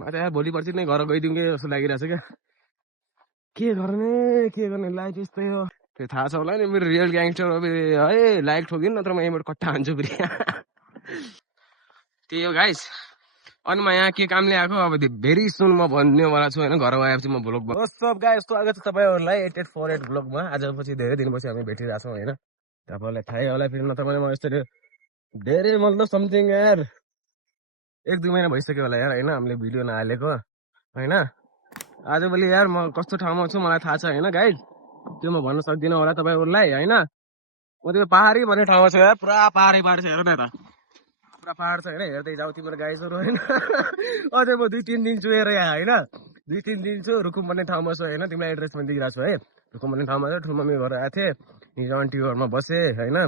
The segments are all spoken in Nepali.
म त यार भोलि पर्सि नै घर गइदिउँ कि जस्तो लागिरहेछ क्या। के गर्ने लाइफ यस्तै हो। त्यो थाहा छ होला नि मेरो रियल ग्याङस्टर अब है लाइक ठोकिन नत्र म यहीँबाट कट्टा हान्छु फेरि। त्यही हो गाइस। अनि म यहाँ के कामले आएको अब भेरी सुन म भन्नेवाला छु होइन घर गएपछि म भ्लगमा। सब गाइस स्वागत छ तपाईँहरूलाई 8848 भ्लगमा। आज पछि धेरै दिनपछि हामी भेटिरहेको छौँ होइन। तपाईँलाई थाहै होला फेरि नत्र भने म यसरी धेरै मतलब समथिङ यार 1-2 महिना भइसक्यो होला यार होइन हामीले भिडियो नहालेको होइन। आजभोलि यार म कस्तो ठाउँमा छु मलाई थाहा छ होइन गाइस। त्यो म भन्न सक्दिनँ होला तपाईँहरूलाई होइन। म त्यो पहाडी भन्ने ठाउँमा छु यार। पुरा पहाडै पहाड छ हेर न यता पुरा पहाड छ होइन। हेर्दै जाऊ तिम्रो गाइसहरू होइन। अझै म 2-3 दिन छु हेर यहाँ होइन। 2-3 दिन छु रुकुम भन्ने ठाउँमा छु होइन। तिमीलाई एड्रेस पनि दिइरहेको छु है। रुकुम भन्ने ठाउँमा चाहिँ ठुलो मम्मी घर आएको थिएँ हिजो आन्टी घरमा बसेँ होइन।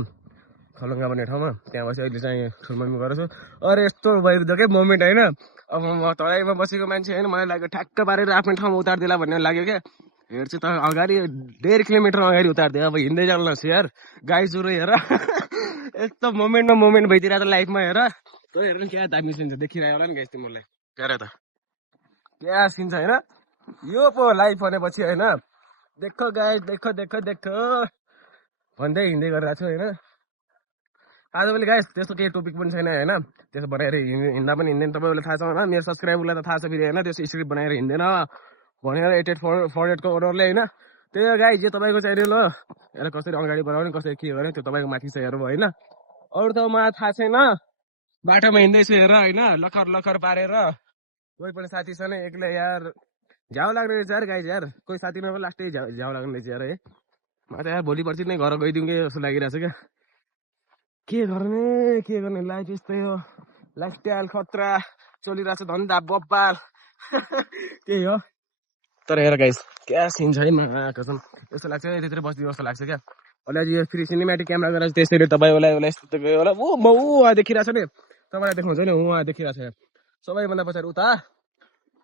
खलङ्गा भन्ने ठाउँमा त्यहाँ बसेँ अहिले चाहिँ ठुलो मम्मी घर छु। अरे यस्तो भइदियो क्या मोमेन्ट होइन। अब म तराईमा बसेको मान्छे होइन मलाई लाग्यो ठ्याक्क पारेर आफ्नो ठाउँमा उतारिदिएला भन्ने लाग्यो क्या। हेर्छु त अगाडि 1.5 किलोमिटर अगाडि उतारिदियो। अब हिँड्दै जानु छु यार गाइसहरू हेर। यस्तो मोमेन्टमा मोमेन्ट भइदिरहेको छ लाइफमा हेर। तँ हेर नि क्या दामी सिन छ देखिरहेको होला नि गाइस तिमीलाई हेर त क्या सिन छ होइन। यो पो लाइफ भनेपछि होइन। देख गाइस देख भन्दै हिँड्दै गरिरहेको छु होइन। आजभोलि गाइस त्यस्तो केही टपिक पनि छैन होइन। त्यसो बनाएर हिँड्दा पनि हिँड्दैन। तपाईँहरूलाई थाहा छ होला मेरो सब्सक्राइबरलाई त थाहा छ फेरि होइन। त्यो स्क्रिप्ट बनाएर हिँड्दैन भनेर 8848 को ओनरले होइन। त्यही हो गाइस यो तपाईँको च्यानल हो। यसलाई कसरी अगाडि बढाउने कसरी के गर्ने त्यो तपाईँको माथि छ हेर होइन। अरू त मलाई थाहा छैन। बाटोमा हिँड्दैछु हेर होइन लखर लखर पारेर। कोही पनि साथी छैन एक्लै यार। झ्याउ लाग्ने रहेछ यार गाइस यार। कोही साथीमा पनि लास्टै झ्याउ लाग्ने रहेछ यार है। म त यार भोलि पर्सि नै घर गइदिउँ कि जस्तो लागिरहेछ क्या। के गर्ने लाइफ यस्तै हो। लाइफस्टाइल खतरा चलिरहेछ धन्दा बब्बाल। त्यही हो। तर हेर गाइस क्या सिन छ है कसम यस्तो लाग्छ यतातिर बस्दियो जस्तो लाग्छ क्या। अहिले आज यो फेरि सिनेमेटिक क्यामेरा गरेर त्यसरी तपाईँलाई यस्तो गयो होला उहाँ देखिरहेको छ नि तपाईँलाई देख्नुहुन्छ नि उहाँ देखिरहेको छ सबैभन्दा पछाडि उता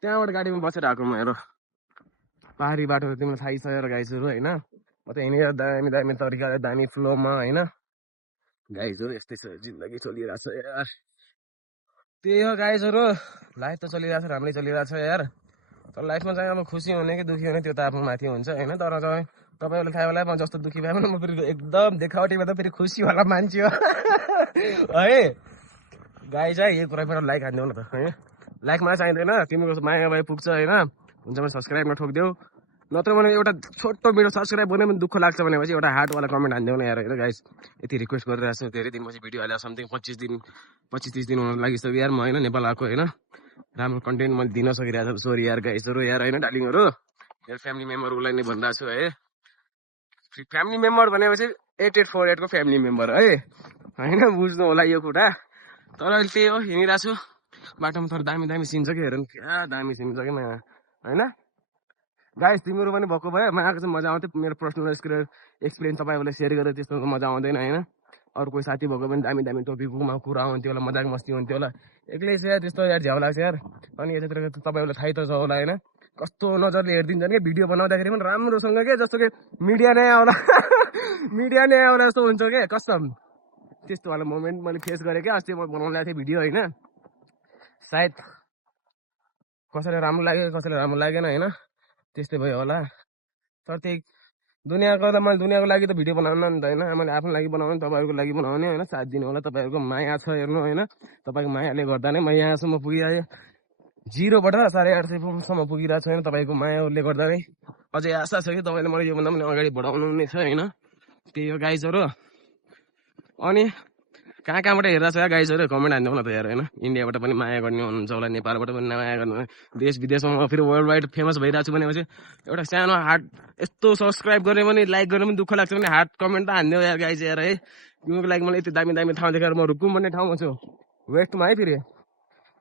त्यहाँबाट गाडीमा बसेर आएको म हेर। पहाडी बाटो तिमीलाई थाहै छ यार गाइसहरू होइन। म त हिँडेर दामी दामी तरिकाले दामी फ्लोमा होइन। गाइसहरू यस्तै छ जिन्दगी चलिरहेको छ यार। त्यही हो गाइसहरू लाइफ त चलिरहेको छ राम्रै चलिरहेको छ यार। तर लाइफमा चाहिँ अब खुसी हुने कि दुःखी हुने त्यो त आफ्नो माथि हुन्छ होइन। तर चाहिँ तपाईँहरूले थाहा होला म जस्तो दुःखी भए पनि म फेरि एकदम देखावटीमा त फेरि खुसीवाला मान्छे हो है गाई चाहिँ यही कुरा मेरो लाइक हानिदेऊ न त है। लाइक मलाई चाहिँदैन तिमीको माया भए पुग्छ होइन। हुन्छ भने सब्सक्राइबमा ठोकिदेऊ नत्र भने एउटा छोटो भिडियो सब्सक्राइब गर्ने पनि दुःख लाग्छ भनेपछि एउटा हार्टवाला कमेन्ट हानिदेऊ न यार होइन गाइस। यति रिक्वेस्ट गरिरहेको छु धेरै दिनपछि भिडियो हालेर समथिङ 25-30 दिन हुन लागिसक्यो यार म होइन नेपाल आएको होइन। राम्रो कन्टेन्ट मैले दिन सकिरहेको छु सरी यार गाइसहरू यार होइन डार्लिङहरू मेरो फ्यामिली मेम्बर उसलाई नै भनिरहेको छु है। फ्यामिली मेम्बर भनेपछि 8848 को फ्यामिली मेम्बर है होइन बुझ्नु होला यो कुरा। तर त्यही हो हिँडिरहेको छु बाटोमा तर दामी दामी सिन छ कि हेर क्या दामी सिन छ कि म होइन। गाइस तिमीहरू पनि भएको भए म आएको चाहिँ मजा आउँथ्यो। मेरो पर्सनल एक्सपिरियन्स तपाईँहरूलाई सेयर गरेर त्यस्तो मजा आउँदैन होइन। अरू कोही साथी भएको पनि दामी दामी टपिकमा कुरा हुन्थ्यो होला मजाक मस्ती हुन्थ्यो होला। एक्लै चाहिँ यार त्यस्तो यार झ्याउ लाग्छ यार। अनि यतातिर तपाईँहरूलाई थाहै त छ होला होइन कस्तो नजरले हेरिदिन्छन् क्या भिडियो बनाउँदाखेरि पनि राम्रोसँग के जस्तो कि मिडिया नै आउला मिडिया नै आउला जस्तो हुन्छ क्या कसम। त्यस्तोवाला मोमेन्ट मैले फेस गरेँ क्या अस्ति म बनाउँदै थिएँ भिडियो होइन। सायद कसैलाई राम्रो लाग्यो कसैलाई राम्रो लागेन होइन त्यस्तै भयो होला। तर त्यही दुनियाँको त मैले दुनियाँको लागि त भिडियो बनाउनु नि त होइन। मैले आफ्नो लागि बनाउने तपाईँहरूको लागि बनाउने होइन। साथ दिनु होला तपाईँहरूको माया छ हेर्नु होइन। तपाईँको मायाले गर्दा नै म यहाँसम्म पुगिरहेँ 0बाट 850सम्म पुगिरहेको छु होइन तपाईँको मायाले गर्दा नै। अझै आशा छ कि तपाईँले मलाई योभन्दा पनि अगाडि बढाउनु नै छ होइन। त्यही हो गाइजहरू। अनि कहाँबाट हेरेको छ गाइजहरू कमेन्ट हान्नु न त यार होइन। इन्डियाबाट पनि माया गर्ने हुनुहुन्छ होला नेपालबाट पनि माया गर्नु देश विदेशमा फेरि वर्ल्ड वाइड फेमस भइरहेको छु भनेपछि एउटा सानो हार्ट यस्तो सब्सक्राइब गर्ने पनि लाइक गर्ने पनि दुःख लाग्छ भने हार्ट कमेन्ट त हानिदियो यार गाइज यार है। तिमीको लागि मलाई यति दामी दामी ठाउँ देखाएर म रुकुम भन्ने ठाउँमा छु वेस्टमा है फेरि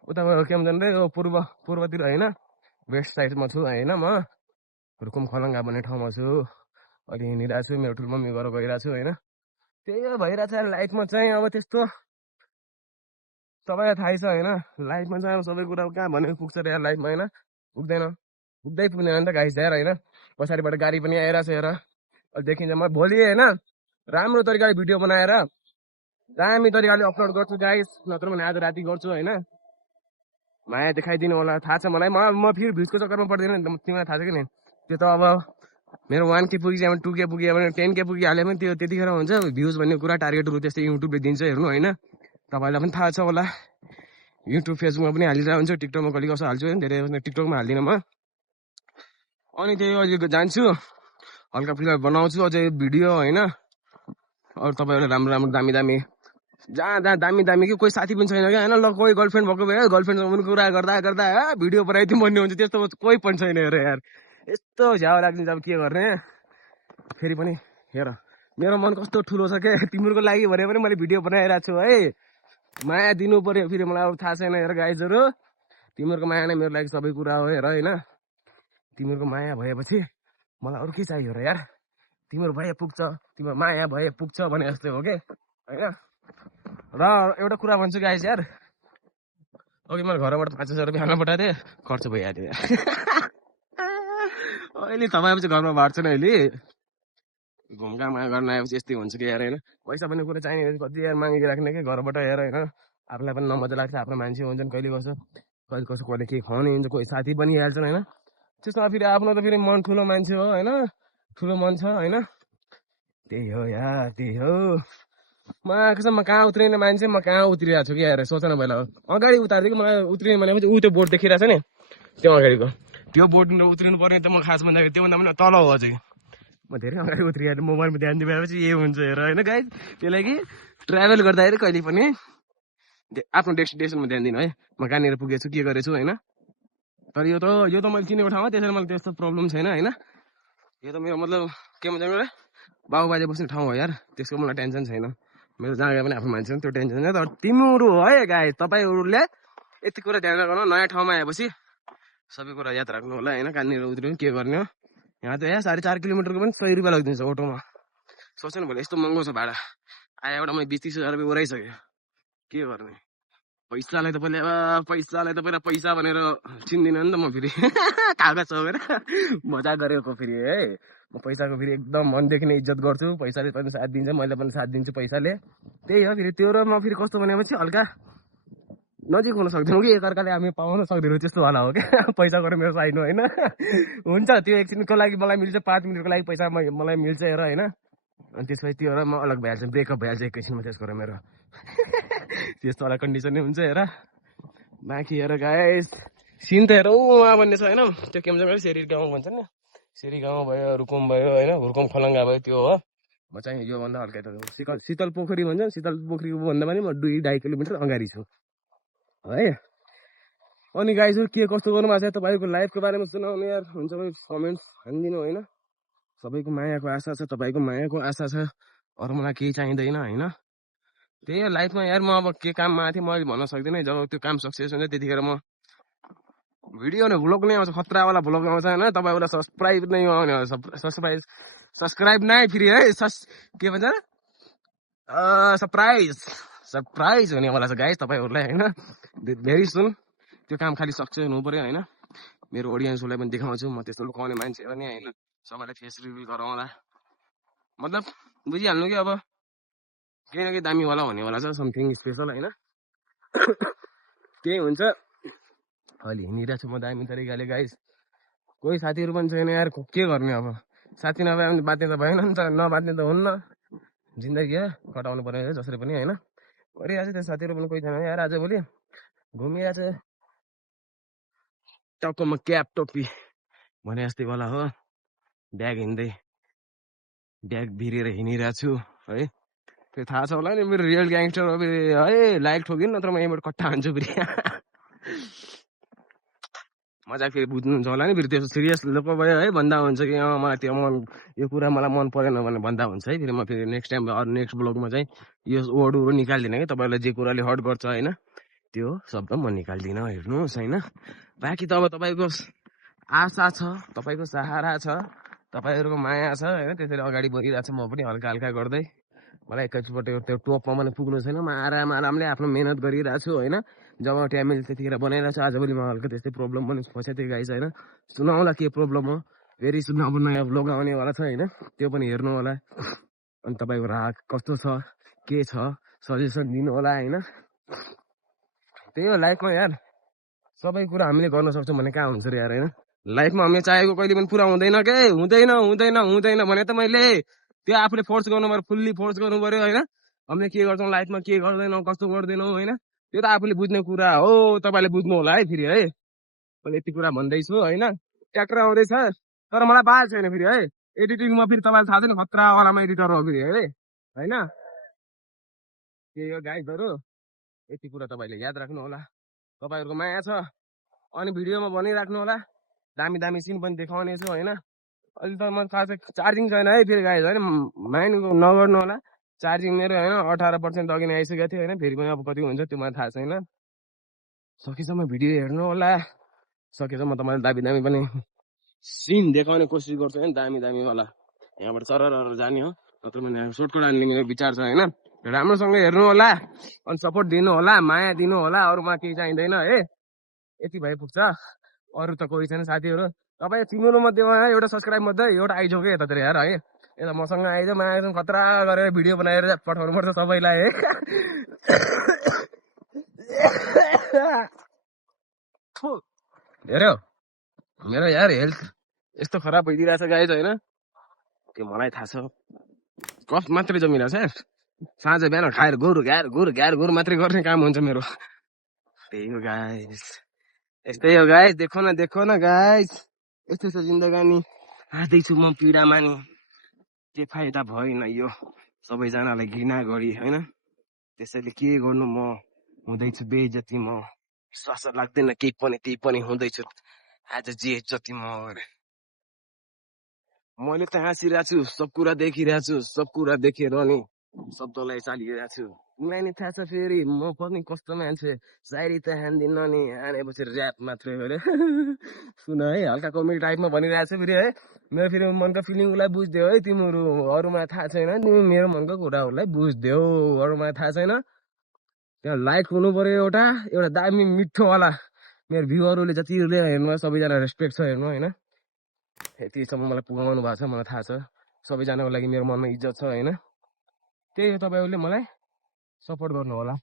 उता के भन्छ यो पूर्वतिर होइन वेस्ट साइडमा छु होइन। म रुकुम खलङ्गा भन्ने ठाउँमा छु अहिले हिँडिरहेको छु मेरो ठुलो मम्मी घर गइरहेको छु होइन। त्यही हो भइरहेछ लाइफमा चाहिँ अब त्यस्तो तपाईँलाई थाहै छ होइन। लाइफमा चाहिँ अब सबै कुरा कहाँ भनेको पुग्छ र यार लाइफमा होइन पुग्दैन पुग्दैन नि त गाइस यार होइन। पछाडिबाट गाडी पनि आइरहेको छ हेर देखिन्छ। म भोलि होइन राम्रो तरिकाले भिडियो बनाएर दामी तरिकाले अपलोड गर्छु गाइस नत्र भने आज राति गर्छु होइन। माया देखाइदिनु होला, थाहा छ मलाई। म फेरि भ्युजको चक्करमा पर्दैन नि त, तिमीलाई थाहा छ कि नि। त्यो त अब मेरो 1K पुगिसक्यो भने 2K पुग्यो भने 10K पुगिहाल्यो भने त्यो त्यतिखेर हुन्छ। भ्युज भन्ने कुरा टार्गेटहरू त्यस्तै युट्युबले दिन्छ हेर्नु होइन। तपाईँलाई पनि थाहा छ होला, युट्युब फेसबुकमा पनि हालिरहेको हुन्छ, टिकटकमा कहिले कसो हाल्छु होइन, धेरै टिकटकमा हाल्दिनँ म। अनि त्यही अहिले जान्छु हल्का फुल्का बनाउँछु अझै भिडियो होइन। अरू तपाईँहरूले राम्रो राम्रो दामी दामी जहाँ जहाँ दामी दामी कि कोही साथी पनि छैन क्या होइन। ल कोही गर्लफ्रेन्ड भएको भए गर्लफ्रेन्डसँग पनि कुरा गर्दा गर्दा भिडियो बनाइदिउँ भन्ने हुन्छ, त्यस्तो कोही पनि छैन हेर यार। यस्तो झ्याउ लाग्छ अब के गर्ने। फेरि पनि हेर मेरो मन कस्तो ठुलो छ क्या, तिमीहरूको लागि भने पनि मैले भिडियो बनाइरहेको छु है। माया दिनु पर्यो फेरि मलाई, अब थाहा छैन हेर गाइजहरू। तिमीहरूको माया नै मेरो लागि सबै कुरा हो हेर होइन। तिमीहरूको माया भएपछि मलाई अरू के चाहियो र यार। तिम्रो भए पुग्छ, तिम्रो माया भए पुग्छ भने जस्तै हो कि होइन। र एउटा कुरा भन्छु गाइस यार, अघि मैले घरबाट 5,000 रुपियाँ खाना पठाएको थिएँ, खर्च भइहाल्यो यार। अहिले तपाईँपछि घरमा बाँड्छ नि अहिले घुमघाम गर्न आएपछि यस्तै हुन्छ कि यार होइन। पैसा भन्ने कुरा चाहिने कति यार मागिराख्ने कि घरबाट हेर होइन। आफूलाई पनि नमजा लाग्छ, आफ्नो मान्छे हुन्छन् कहिले कसो कहिले के खुवाउने हुन्छ, कोही साथी पनि हाल्छन् होइन। त्यसमा फेरि आफ्नो त फेरि मन ठुलो मान्छे हो होइन, ठुलो मन छ होइन। त्यही हो यार, त्यही हो। म आएकोसम्म म कहाँ उत्रिने मान्छे, म कहाँ उत्रिरहेको छु कि यार। सोच न पहिला अगाडि उतारिदिएको मलाई उत्रिने भनेपछि ऊ त्यो बोर्ड देखिरहेको छ नि, त्यो अगाडिको त्यो बोर्ड उत्रिनु पर्ने त म खास भन्दाखेरि त्योभन्दा पनि तल हो अझै। म धेरै अगाडि उत्रिहालेँ, मोबाइलमा ध्यान दिएपछि यही हुन्छ हेर होइन गाइस। त्यही लागि ट्राभल गर्दाखेरि कहिले पनि आफ्नो डेस्टिनेसनमा ध्यान दिनु है, म कहाँनिर पुगेछु के गरेछु होइन। तर यो त मैले चिनेको ठाउँ हो, त्यसरी मलाई त्यस्तो प्रब्लम छैन होइन। यो त मेरो मतलब के भन्छ भने बाबु बाजे बस्ने ठाउँ हो यार, त्यसको मलाई टेन्सन छैन। मेरो जहाँ गए पनि आफ्नो मान्छे त्यो टेन्सन छैन। तर तिमीहरू हो है गाई, तपाईँहरूले यति कुरा ध्यान राख्नु, नयाँ ठाउँमा आएपछि सबै कुरा याद राख्नु होला होइन। कहाँनिर उत्रिनु के गर्ने हो। यहाँ त यहाँ 4.5 किलोमिटरको पनि 100 रुपियाँ लगिदिन्छ अटोमा। सोच्नु भोलि यस्तो महँगो छ भाडा। आएबाट मैले 20-30 हजार रुपियाँ उडाइसक्यो, के गर्ने। पैसालाई त पहिला पैसा भनेर चिन्दिनँ नि त म फेरि। कागज हो होइन, मजाक गरेको फेरि है। म पैसाको फेरि एकदम मनदेखि नै इज्जत गर्छु। पैसाले पनि साथ दिन्छ, मैले पनि साथ दिन्छु पैसाले। त्यही हो फेरि त्यो र म फेरि कस्तो भनेपछि हल्का नजिक हुन सक्दैनौँ कि एकअर्काले हामी पाउन सक्दैनौँ, त्यस्तो वाला हो क्या। पैसा गरेर मेरो साइड होइन। हुन्छ त्यो एकछिनको लागि मलाई मिल्छ, 5 मिनटको लागि पैसा मलाई मिल्छ हेर होइन। अनि त्यसपछि त्यो र म अलग भइहाल्छ, ब्रेकअप भइहाल्छ एकैछिनमा त्यसको र मेरो। त्यस्तो वाला कन्डिसन नै हुन्छ हेर। बाँकी हेर गाइस सिन त हेर उहाँ भन्ने छ होइन। त्यो के भन्छ सेरी गाउँ भन्छ नि, सेरी गाउँ भयो, रुकुम भयो होइन, हुर्कुम खलङ्गा भयो, त्यो हो। म चाहिँ योभन्दा हल्का त शीतल पोखरी भन्छ, शीतल पोखरीको भन्दा पनि म 2-2.5 किलोमिटर अगाडि छु है। अनि गाइजहरू के कस्तो गर्नु भएको छ तपाईँको लाइफको बारेमा सुनाउनु यार, हुन्छ भने कमेन्ट्स हानिदिनु होइन। सबैको मायाको आशा छ, तपाईँको मायाको आशा छ, अरू मलाई केही चाहिँदैन होइन। त्यही हो लाइफमा यार। म अब के काममा आएको थिएँ म अहिले भन्न सक्दिनँ। जब त्यो काम सक्सेस हुन्छ त्यतिखेर म भिडियो नै भ्लग नै आउँछ, खतरावाला भ्लग आउँछ होइन। तपाईँहरूलाई सब्सक्राइब नै आउने सब्सक्राइब नै फेरि है के भन्छ सरप्राइज हुनेवाला छ गाइस तपाईँहरूलाई होइन। भेरी सुन त्यो काम खालि सक्सेस हुनु पऱ्यो होइन। मेरो अडियन्सहरूलाई पनि देखाउँछु म, त्यस्तो लुकाउने मान्छे हो नि होइन। सबैलाई फेस रिभिल गराउँला मतलब बुझिहाल्नु कि अब केही न केही दामीवाला हुनेवाला छ, समथिङ स्पेसल होइन। त्यही हुन्छ। अहिले हिँडिरहेको छु म दामी तरिकाले गाइस। कोही साथीहरू पनि छैन यार, के गर्ने अब। साथी नभए पनि बाँच्ने त भएन नि त, नबाँच्ने त हुन्न। जिन्दगी हो, कटाउनु पर्यो जसरी पनि होइन। गरिरहेको छ त्यो साथीहरू पनि कोही छैन यार। आजभोलि घुमिरहेको छ टाउकोमा क्याप टोपी भने जस्तै वाला हो, ब्याग भिरेर हिँडिरहेको छु है। त्यो थाहा छ होला नि मेरो रियल ग्याङस्टर हो फेरि है। लाइक ठोकिन नत्र म यहीँबाट कट्टा हान्छु फेरि। मजाक फेरि बुझ्नुहुन्छ होला नि फेरि, त्यस्तो सिरियस लोक भयो है भन्दा हुन्छ कि मलाई त्यो यो कुरा मलाई मन परेन भने भन्दा हुन्छ है। फेरि म फेरि नेक्स्ट टाइम अरू नेक्स्ट ब्लगमा चाहिँ यो वर्डहरू निकाल्दिनँ कि तपाईँलाई जे कुराले हर्ट गर्छ होइन, त्यो शब्द म निकाल्दिनँ हेर्नुहोस् होइन। बाँकी त अब तपाईँको आशा छ, तपाईँको सहारा छ, तपाईँहरूको माया छ होइन, त्यसरी अगाडि बढिरहेको छ। म पनि हल्का हल्का गर्दै, मलाई एकैचोटि त्यो टोपमा पनि पुग्नु छैन। म आरामले आफ्नो मेहनत गरिरहेको छु होइन। जब टाइम मिल्छ त्यतिखेर बनाइरहेको छु। आजभोलि म हल्का त्यस्तै प्रब्लम पनि फसेको थियो गाइस होइन। सुनाउला के प्रब्लम हो, फेरि अब नयाँ ब्लग आउनेवाला छ होइन, त्यो पनि हेर्नु होला। अनि तपाईँको राग कस्तो छ के छ सजेसन दिनु होला होइन। त्यही हो लाइफमा यार, सबै कुरा हामीले गर्न सक्छौँ भने कहाँ हुन्छ रे यार होइन लाइफमा हामीले चाहेको कहिले पनि पुरा हुँदैन के हुँदैन हुँदैन हुँदैन भने त मैले त्यो आफूले फोर्स गर्नु पर्यो फुल्ली फोर्स गर्नु पर्यो होइन हामीले के गर्छौँ लाइफमा के गर्दैनौँ कस्तो गर्दैनौँ होइन त्यो त आफूले बुझ्ने कुरा हो तपाईँले बुझ्नु होला है फेरि है मैले यति कुरा भन्दैछु होइन ट्र्याक्टर आउँदैछ तर मलाई बाल छैन फेरि है एडिटिङमा फेरि तपाईँलाई थाहा छैन खतरावालामा एडिटर हो फेरि है होइन त्यही हो गाइजहरू यति कुरा तपाईँले याद राख्नु होला तपाईँहरूको माया छ अनि भिडियोमा भनिराख्नु होला दामी दामी सिन पनि देखाउने छु होइन अहिले त म खास चार्जिङ छैन है फेरि गाइज होइन माइन्ड नगर्नु होला चार्जिङ मेरो होइन 18% अघि नै आइसकेको थियो होइन फेरि पनि अब कति हुन्छ त्यो मलाई थाहा छैन सकेसम्म भिडियो हेर्नु होला सकेसम्म तपाईँले दामी दामी पनि सिन देखाउने कोसिस गर्छु होइन दामी दामी वाला यहाँबाट सरर जाने हो नत्र भने सर्टकट हान्ने मेरो विचार छ होइन राम्रोसँग हेर्नु होला अनि सपोर्ट दिनु होला माया दिनु होला अरूमा केही चाहिँदैन है यति भए पुग्छ अरू त कोही छैन साथीहरू तपाईँ चिन्नु मध्येमा एउटा सब्सक्राइब मात्रै एउटा आइजाउ क्या यतातिर यार है यता मसँग आइज माया खतरा गरेर भिडियो बनाएर पठाउनु पर्छ सबैलाई है हेऱ्यो मेरो यार हेल्थ यस्तो खराब भइदिरहेछ गाइज होइन त्यो मलाई थाहा छ कफ मात्रै जमिरहेछ यार साँझ बिहान खाएर गोरु घ्यार गोरु मात्रै गर्ने काम हुन्छ मेरो त्यही हो गाइज यस्तै हो गाइज देखो न गाइज यस्तो छ जिन्दगानी आँदैछु म पीडामा नि के फाइदा भएन यो सबैजनालाई घृणा गरी होइन त्यसैले के गर्नु म हुँदैछु बेइज्जती म विश्वास लाग्दैन केही पनि त्यही पनि हुँदैछु आज जे जति म मैले त हाँसिरहेको छु सब कुरा देखिरहेको छु सब कुरा देखेर नि शब्दलाई चालिरहेको छु मलाई नि थाहा छ फेरि म पनि कस्तो मान्छे सायरी त हान्दिनँ नि हानेपछि ऱ्याप मात्रै अरे सुन है हल्का कमेडी टाइपमा भनिरहेको छु फेरि है मेरो फेरि मनको फिलिङलाई बुझ्देऊ है तिमीहरू अरूमा थाहा छैन तिमी मेरो मनको कुराहरूलाई बुझ्देऊ अरूमा थाहा छैन त्यहाँ लाइक हुनु पर्यो एउटा दामी मिठोवाला मेरो भ्युहरूले जतिले हेर्नु सबैजना रेस्पेक्ट छ हेर्नु होइन यतिसम्म मलाई पुगाउनु भएको छ मलाई थाहा छ सबैजनाको लागि मेरो मनमा इज्जत छ होइन त्यही हो तपाईँहरूले मलाई सपोर्ट गर्नु होला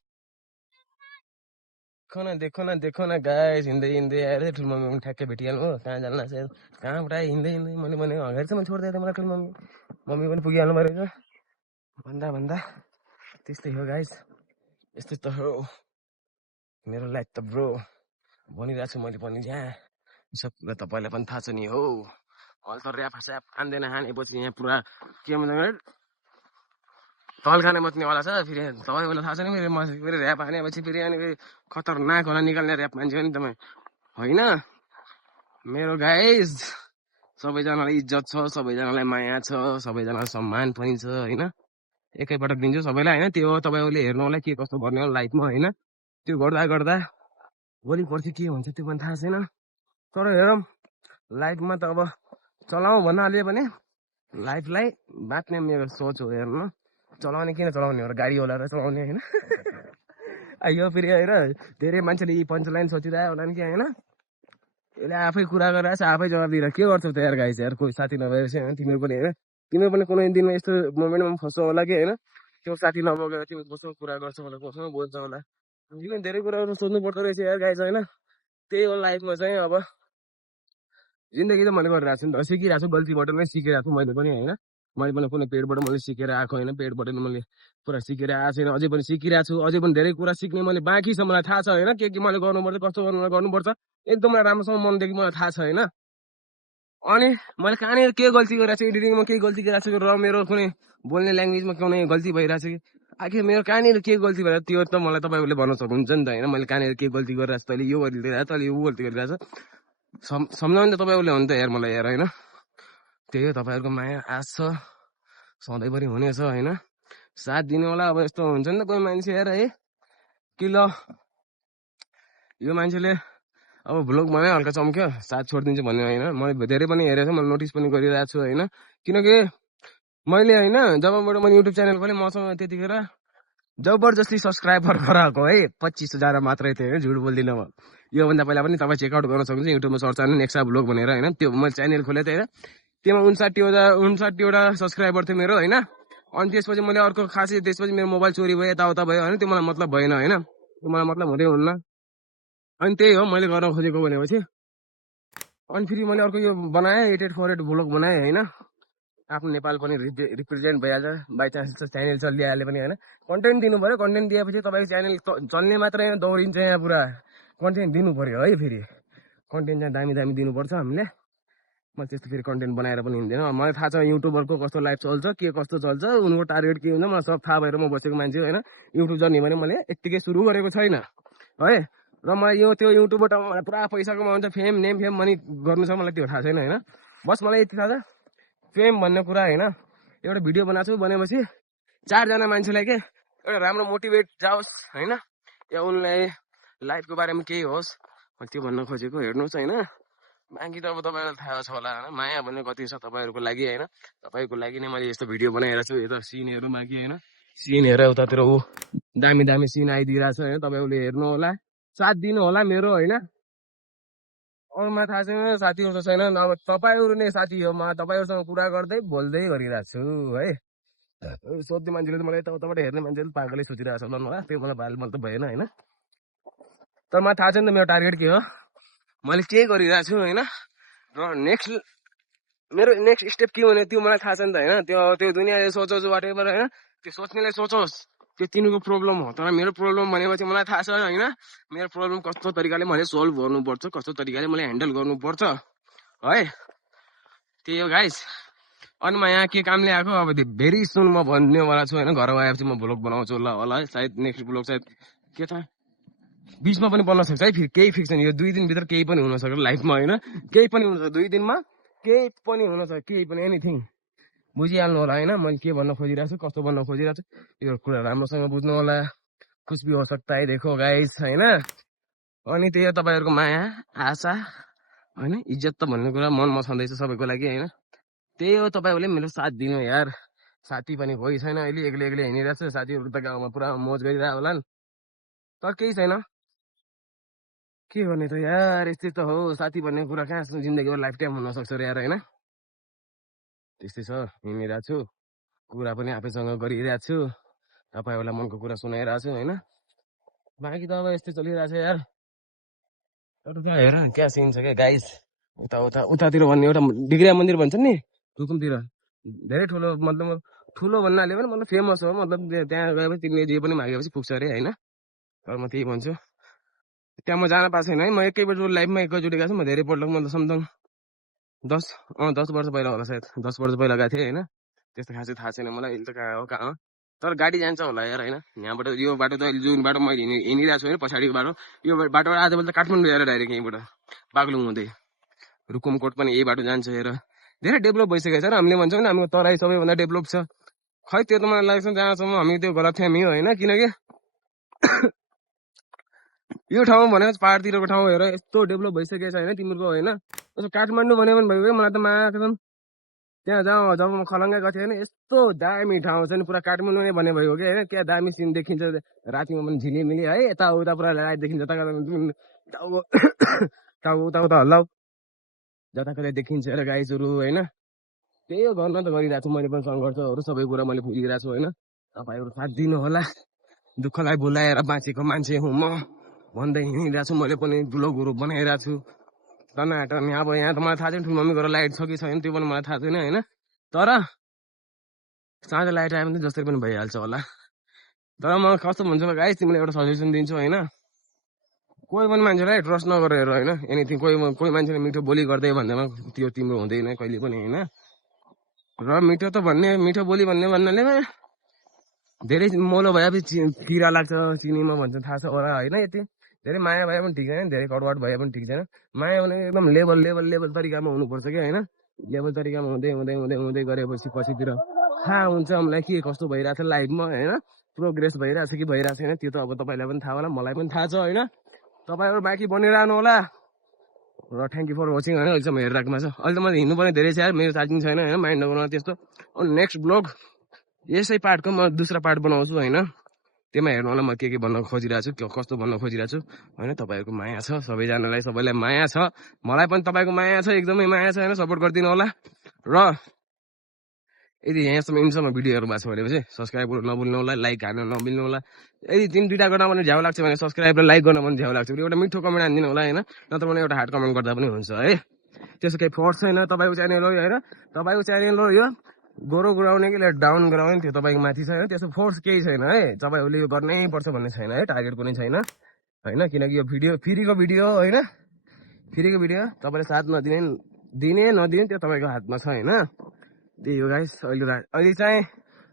देखो न गाइस हिँड्दै आएर ठुलो मम्मी पनि ठ्याक्कै भेटिहाल्नु हो कहाँ जानु लाग्छ कहाँबाट हिँड्दै मैले भने अगाडिसम्म छोडिदिएको थिएँ मलाई ठुलो मम्मी पनि पुगिहाल्नु पऱ्यो भन्दा त्यस्तै हो गाइस यस्तै त हो मेरो लाइफ त ब्रो भनिरहेको छु मैले पनि यहाँ सब कुरा तपाईँलाई पनि थाहा छ नि हो अहिले त ऱ्याप स्याप हान्दैन हानेपछि यहाँ पुरा के भन्छ तल खाने मच्नेवाला छ फेरि तपाईँलाई थाहा छैन फेरि ऱ्याप हानेपछि फेरि अनि फेरि खतरनाक होला निकाल्ने ऱ्याप मान्छे हो नि तपाईँ होइन मेरो गाइज सबैजनालाई इज्जत छ सबैजनालाई माया छ सबैजनालाई सम्मान पनि छ होइन एकैपटक दिन्छु सबैलाई होइन त्यो तपाईँले हेर्नु होला के कस्तो गर्ने हो लाइफमा होइन त्यो गर्दा भोलि पर्सि के हुन्छ त्यो पनि थाहा छैन तर हेरौँ लाइफमा त अब चलाउँ भन्न हाल्यो भने लाइफलाई बाँच्ने मेरो सोच हो हेर्नु चलाउने किन चलाउने हो गाडी होला र चलाउने होइन यो फेरि होइन धेरै मान्छेले यी पञ्चलाइन सोचिरहेको होला नि कि होइन यसले आफै कुरा गरिरहेको छ आफै जवाब दिएर के गर्छौ त यार गाइस यार कोही साथी नभएपछि होइन तिमीहरू पनि होइन तिमीहरू पनि कुनै दिनमा यस्तो मोमेन्टमा फस्छौ होला कि होइन त्यो साथी नबोकेर तिमी कोसँग कुरा गर्छौ होला कोसँग बोल्छौ होला तिमीले धेरै कुराहरू सोध्नु पर्दो रहेछ यार गाइस होइन त्यही हो लाइफमा चाहिँ अब जिन्दगी त मैले गरिरहेको छु नि त सिकिरहेको छु गल्तीबाट नै सिकिरहेको छु मैले पनि होइन मैले पनि कुनै पेडबाट मैले सिकेर आएको होइन पेडबाट मैले पुरा सिकेर आएको छैन अझै पनि सिकिरहेको छु अझै पनि धेरै कुरा सिक्ने मैले बाँकी छ मलाई थाहा छ होइन के मैले गर्नुपर्छ कस्तो गर्नुपर्छ एकदम मलाई राम्रोसँग मनदेखि मलाई थाहा छ होइन अनि मैले कहाँनिर के गल्ती गरिरहेको छु एडिटिङमा केही गल्ती गरिरहेको छु र मेरो कुनै बोल्ने ल्याङ्ग्वेजमा कुनै गल्ती भइरहेको छ कि आखिर मेरो कहाँनिर के गल्ती भएर त्यो त मलाई तपाईँहरूले भन्न सक्नुहुन्छ नि त होइन मैले कहाँनिर के गल्ती गरिरहेको छु तैँले यो गरिदिइरहेको तैँले यो गल्ती गरिरहेको छ सम्झाउने त तपाईँहरूले हो नि त यार मलाई यार होइन त्यही हो तपाईँहरूको माया आश छ सधैँभरि हुनेछ होइन साथ दिनु होला अब यस्तो हुन्छ नि त कोही मान्छे यार है कि ल यो मान्छेले अब भ्लग बनायो हल्का चम्क्यो साथ छोडिदिन्छु भन्ने होइन मैले धेरै पनि हेरेको छु मैले नोटिस पनि गरिरहेको छु होइन किनकि मैले होइन जबबाट मैले युट्युब च्यानल खोलेँ मसँग त्यतिखेर जबरजस्ती सब्सक्राइबर गराएको है 25,000 मात्रै थियो होइन झुट बोल्दिनँ म योभन्दा पहिला पनि तपाईँ चेकआउट गर्न सक्नुहुन्छ युट्युबमा सर्च गर्नु नेक्सा भ्लग भनेर होइन त्यो मैले च्यानल खोलेको थिएँ होइन त्यसमा 59वटा सब्सक्राइबर थियो मेरो होइन अनि त्यसपछि मैले अर्को खासै त्यसपछि मेरो मोबाइल चोरी भयो यताउता भयो होइन त्यो मलाई मतलब भएन होइन त्यो मलाई मतलब हुँदै हुन्न अनि त्यही हो मैले गर्न खोजेको भनेपछि। अनि फेरि मैले अर्को यो बनाएँ 8848 ब्लग बनाएँ होइन, आफ्नो नेपाल पनि रिप्रेजेन्ट भइहाल्छ। बाई चान्स च्यानल चलिहाल्यो पनि होइन, कन्टेन्ट दिनु पऱ्यो। कन्टेन्ट दिएपछि तपाईँको च्यानल चल्ने मात्र होइन, दौडिन्छ यहाँ पुरा। कन्टेन्ट दिनु पऱ्यो है, फेरि कन्टेन्ट चाहिँ दामी दामी दिनुपर्छ हामीले। म त्यस्तो फेरि कन्टेन्ट बनाएर पनि हिँड्दैन। मलाई थाहा छ युट्युबरको कस्तो लाइफ चल्छ, के कस्तो चल्छ, उनको टार्गेट के हुन्छ, मलाई सब थाहा भएर म बसेको मान्छे होइन। युट्युब जर्नी भने मैले यत्तिकै सुरु गरेको छैन है। र मलाई यो त्यो युट्युबबाट मलाई पुरा पैसा कमाउँछ, फेम नेम फेम मनी गर्नु छ, मलाई त्यो थाहा छैन होइन। बस मलाई यति थाहा छ फेम भन्ने कुरा होइन, एउटा भिडियो बनाएको छु भनेपछि 4 जना मान्छेलाई के एउटा राम्रो मोटिभेट जाओस् होइन, या उनलाई लाइफको बारेमा केही होस्, त्यो भन्न खोजेको। हेर्नुहोस् होइन, बाँकी त अब तपाईँलाई थाहा छ होला होइन, माया भन्ने कति छ तपाईँहरूको लागि होइन। तपाईँको लागि नै मैले यस्तो भिडियो बनाइरहेको छु। यता सिनहरू मागि होइन, सिन हेरेर उतातिर ऊ दामी दामी सिन आइदिइरहेको छ होइन। तपाईँहरूले हेर्नु होला, साथ दिनु होला मेरो होइन। अरूमा थाहा छैन, साथीहरू त छैन, अब तपाईँहरू नै साथी हो। म तपाईँहरूसँग कुरा गर्दै बोल्दै गरिरहेको छु है। सोध्ने मान्छेले त मलाई यताउताबाट हेर्ने मान्छेले पागलै सोचिरहेको छ होला, त्यो मलाई बाल त भएन होइन। तर मलाई थाहा छैन मेरो टार्गेट के हो, मैले के गरिरहेको छु होइन। र मेरो नेक्स्ट स्टेप के भने त्यो मलाई थाहा छ नि त होइन। त्यो दुनियाँले सोचोस् वाटेभर होइन, त्यो सोच्नेले सोचोस्, त्यो तिनीहरूको प्रब्लम हो। तर मेरो प्रब्लम भनेपछि मलाई थाहा छ होइन, मेरो प्रब्लम कस्तो तरिकाले मैले सोल्भ गर्नुपर्छ, कस्तो तरिकाले मैले ह्यान्डल गर्नुपर्छ है। त्यही हो गाइस। अनि म यहाँ के कामले आएको, अब भेरी सुन म भन्नेवाला छु होइन। घर आएपछि म भ्लग बनाउँछु होला है, सायद नेक्स्ट भ्लग सायद के थाहा बिचमा पनि बन्न सक्छ है। फेरि केही फिक्स छैन, यो 2 दिनभित्र केही पनि हुनसक्छ लाइफमा होइन, केही पनि हुनसक्छ 2 दिनमा, केही पनि हुनसक्छ, केही पनि एनिथिङ। बुझिहाल्नु होला होइन मैले के भन्न खोजिरहेको छु, कस्तो भन्न खोजिरहेको छु। यो कुरा राम्रोसँग बुझ्नु होला। कुछ भी हो सकता है देखो गाइस होइन। अनि त्यही हो तपाईँहरूको माया आशा होइन, इज्जत त भन्ने कुरा मनमा छँदैछ सबैको लागि होइन। त्यही हो, तपाईँहरूले मेरो साथ दिनु यार। साथी पनि कोही छैन अहिले, एक्लै हिँडिरहेको छु। साथीहरू त गाउँमा पुरा मोज गरिरहेको होला नि, तर केही छैन। के गर्ने त यार, यस्तै त हो। साथी भन्ने कुरा कहाँ जिन्दगीमा लाइफ टाइम हुनसक्छ र यार होइन। त्यस्तै छ, हिँडिरहेको छु, कुरा पनि आफैसँग गरिरहेको छु, तपाईँहरूलाई मनको कुरा सुनाइरहेको छु होइन। बाँकी त अब यस्तै चलिरहेको छ यार। अरू त हेर क्या सिन छ क्या गाइस। उतातिर भन्ने एउटा डिग्रिया मन्दिर भन्छ नि रुकुमतिर, धेरै ठुलो, मतलब ठुलो भन्नाले पनि मतलब फेमस हो। मतलब त्यहाँ गएपछि तिमीले जे पनि मागेपछि पुग्छ अरे होइन। तर म त्यही भन्छु, त्यहाँ म जान पाएको छैन है। म एकैपल्ट लाइफमा एकैचोटि गएको छु। म धेरैपल्ट मतलब समथिङ 10 वर्ष पहिला होला, सायद 10 वर्ष पहिला गएको थिएँ होइन। त्यस्तो खासै थाहा छैन मलाई अहिले त कहाँ हो। तर गाडी जान्छ होला यार होइन। यहाँबाट यो बाटो त जुन बाटो मैले हिँडिरहेको छु होइन, पछाडिको बाटो, यो बाटोबाट आजभोलि त काठमाडौँ गएर डाइरेक्ट यहीँबाट बागलुङ हुँदै रुकुमकोट पनि यही बाटो जान्छ हेर। धेरै डेभलप भइसकेको छ र हामीले भन्छौँ नि हाम्रो तराई सबैभन्दा डेभलप छ, खै त्यो त मलाई लाग्छ जहाँसम्म हामी त्यो गलतफहमी हो होइन। किनकि यो ठाउँ भनेको पहाडतिरको ठाउँ हेर यस्तो डेभलप भइसकेको छ होइन तिमीहरूको होइन। जस्तो काठमाडौँ भने पनि भयो मलाई त माथि त्यहाँ जब म खलङ्गा गएको थिएँ होइन, यस्तो दामी ठाउँ छ नि, पुरा काठमाडौँ नै भने भयो कि होइन। क्या दामी सिन देखिन्छ रातिमा पनि झिलिमिली है, यताउता पुरा लाइट देखिन्छ, उता हल्लाउ जताकतै देखिन्छ र गाइजहरू होइन। त्यही हो, गर्न त गरिरहेको छु मैले पनि सङ्घर्षहरू, सबै कुरा मैले भुलिरहेको छु होइन। तपाईँहरू साथ दिनु होला। दुःखलाई बोलाएर बाँचेको मान्छे हुँ म भन्दै हिँडिरहेको छु। मैले पनि ब्लगहरू बनाइरहेको छु टनाटन। अब यहाँ त मलाई थाहा छैन ठुलो मम्मीको लाइट छ कि छैन, त्यो पनि मलाई थाहा छैन होइन। तर साँझ लाइट आयो भने जसरी पनि भइहाल्छ होला। तर म कस्तो भन्छु गाइस, तिमीलाई एउटा सजेसन दिन्छु होइन। कोही पनि मान्छेलाई ट्रस्ट नगरेर होइन, एनिथिङ। कोही मान्छेले मिठो बोली गर्दै भन्दैमा त्यो तिम्रो हुँदैन कहिले पनि होइन। र मिठो त भन्ने, मिठो बोली भन्नाले धेरै मोलो भएपछि किरा लाग्छ चिनीमा भन्छ, थाहा छ होला होइन। यति धेरै माया भए पनि ठिक छैन, धेरै कटवाट भए पनि ठिक छैन। माया भने एकदम लेभल तरिकामा हुनुपर्छ क्या होइन। लेभल तरिकामा हुँदै गरेपछि पछितिर थाहा हुन्छ हामीलाई के कस्तो भइरहेको छ लाइफमा होइन, प्रोग्रेस भइरहेछ कि भइरहेको छैन। त्यो त अब तपाईँलाई पनि थाहा होला, मलाई पनि थाहा छ होइन। तपाईँहरू बाँकी बनिरहनु होला। र थ्याङ्क यू फर वाचिङ होइन। अहिलेसम्म हेरिराख्नु छ। अहिले त मैले हिँड्नुपर्ने धेरै छ यार, मेरो चार्जिङ छैन होइन, माइन्ड नगर्नु त्यस्तो। अनि नेक्स्ट ब्लग यसै पार्टको म दूसरा पार्ट बनाउँछु होइन। त्यसमा हेर्नु होला म के भन्न खोजिरहेको छु, कस्तो भन्न खोजिरहेको छु होइन। तपाईँहरूको माया छ सबैजनालाई, सबैलाई माया छ, मलाई पनि तपाईँको माया छ, एकदमै माया छ होइन। सपोर्ट गरिदिनु होला। र यदि यहाँसम्म इन्सम्म भिडियोहरू भएको छ भनेपछि सब्सक्राइब गर्नु नभुल्नु होला, लाइक हाल्नु नबिल्नु होला। यदि दुईटा गर्न पनि झ्याउ लाग्छ भने सब्सक्राइब र लाइक गर्न पनि झ्याउ लाग्छ भने एउटा मिठो कमेन्ट हानिदिनु होला होइन, नत्र भने एउटा हार्ड कमेन्ट गर्दा पनि हुन्छ है। त्यसो केही फोर्स छैन। तपाईँको च्यानल हो होइन, तपाईँको च्यानल हो यो, गोरो गराउने कि डाउन गराउने त्यो तपाईँको माथि छ होइन। त्यसो फोर्स केही छैन है, तपाईँहरूले यो गर्नै पर्छ भन्ने छैन है, टार्गेट कुनै छैन होइन। किनकि यो भिडियो फ्रीको भिडियो होइन, फ्रीको भिडियो। तपाईँले साथ दिने नदिने त्यो तपाईँको हातमा छ होइन। त्यही हो गाइस। अहिले चाहिँ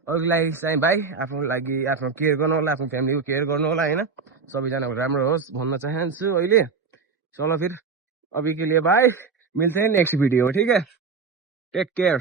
अरूको लागि चाहिँ भाइ आफ्नो लागि आफ्नो केयर गर्नु होला, आफ्नो फ्यामिलीको केयर गर्नु होला होइन। सबैजनाको राम्रो होस् भन्न चाहन्छु अहिले। चलो फिर अभी के लिए बाय, मिलते हैं नेक्स्ट वीडियो, ठीक है। Take care.